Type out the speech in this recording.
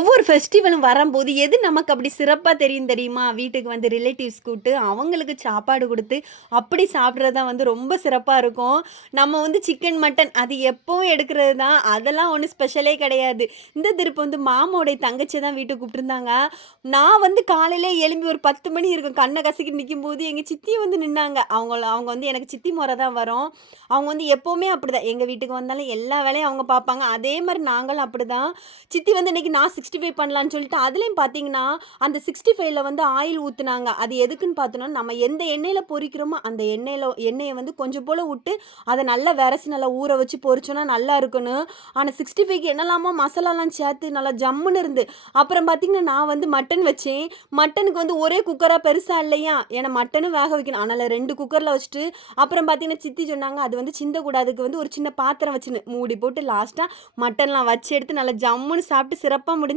ஒவ்வொரு ஃபெஸ்டிவலும் வரும்போது எது நமக்கு அப்படி சிறப்பாக தெரியும் தெரியுமா? வீட்டுக்கு வந்து ரிலேட்டிவ்ஸ் கூப்பிட்டு அவங்களுக்கு சாப்பாடு கொடுத்து அப்படி சாப்பிட்றது தான் வந்து ரொம்ப சிறப்பாக இருக்கும். நம்ம வந்து சிக்கன், மட்டன் அது எப்பவும் எடுக்கிறது தான். அதெல்லாம் ஒன்றும் ஸ்பெஷலே கிடையாது. இந்த திருப்பம் வந்து மாமாவுடைய தங்கச்சி தான் வீட்டுக்கு கூப்பிட்டுருந்தாங்க நான் வந்து காலையிலே எழும்பி ஒரு 10 மணி இருக்கும். கண்ணை கசக்கிட்டு நிற்கும்போது எங்கள் சித்தி வந்து நின்னாங்க. அவங்கள அவங்க வந்து எனக்கு சித்தி முறை தான் வரும். அவங்க வந்து எப்பவுமே அப்படிதான். எங்கள் வீட்டுக்கு வந்தாலும் எல்லா வேலையும் அவங்க பார்ப்பாங்க அதே மாதிரி நாங்களும் அப்படிதான். சித்தி வந்து இன்னைக்கு நான் 65 பண்ணலான்னு சொல்லிட்டு, அதுலேயும் பார்த்தீங்கன்னா, அந்த 65ல வந்து ஆயில் ஊற்றுனாங்க அது எதுக்குன்னு பார்த்தோன்னா நம்ம எந்த எண்ணெயில் பொரிக்கிறோமோ, அந்த எண்ணெயில் எண்ணெயை வந்து கொஞ்சம் போல் விட்டு அதை நல்லா விரசி நல்லா ஊற வச்சு பொறிச்சோன்னா நல்லா இருக்குன்னு. ஆனால் சிக்ஸ்டி ஃபைவ்க்கு என்னெல்லாமோ மசாலாலாம் சேர்த்து நல்லா ஜம்முன்னு இருந்து. அப்புறம் பார்த்தீங்கன்னா, நான் வந்து மட்டன் வச்சேன். மட்டனுக்கு வந்து ஒரே குக்கராக பெருசாக இல்லையா? ஏன்னா மட்டனும் வேக வைக்கணும். அதனால் ரெண்டு குக்கரில் வச்சுட்டு, அப்புறம் பார்த்தீங்கன்னா, சித்தி சொன்னாங்க, அது வந்து சிந்தக்கூடாதுக்கு வந்து ஒரு சின்ன பாத்திரம் வச்சுன்னு, மூடி போட்டு லாஸ்ட்டாக மட்டன்லாம் வச்சு எடுத்து நல்லா ஜம்முன்னு சாப்பிட்டு சிறப்பாக முடி